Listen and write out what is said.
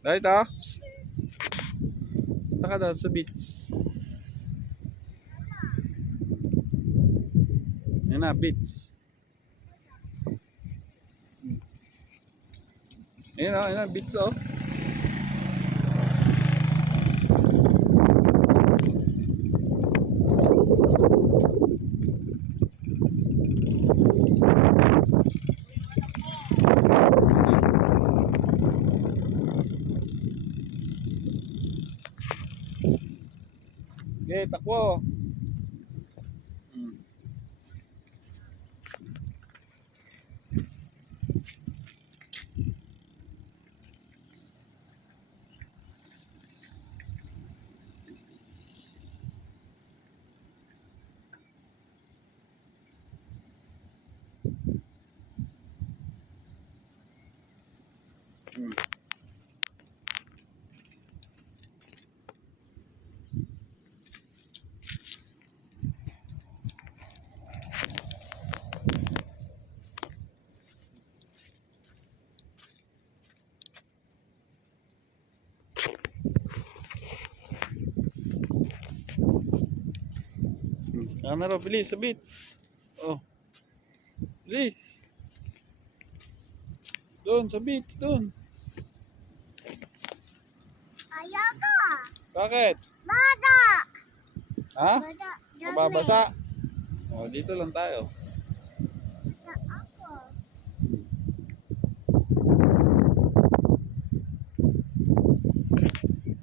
Dito. Psst. Punta ka doon sa beach. Yan na, beach. Ayun na, beach oh. Okay, takbo. Camera, bilis sa beach. Oh. Bilis. Doon sa beach, doon. Ayoko. Bakit? Bada. Ha? Bada. Mababasa. Oh, dito lang tayo.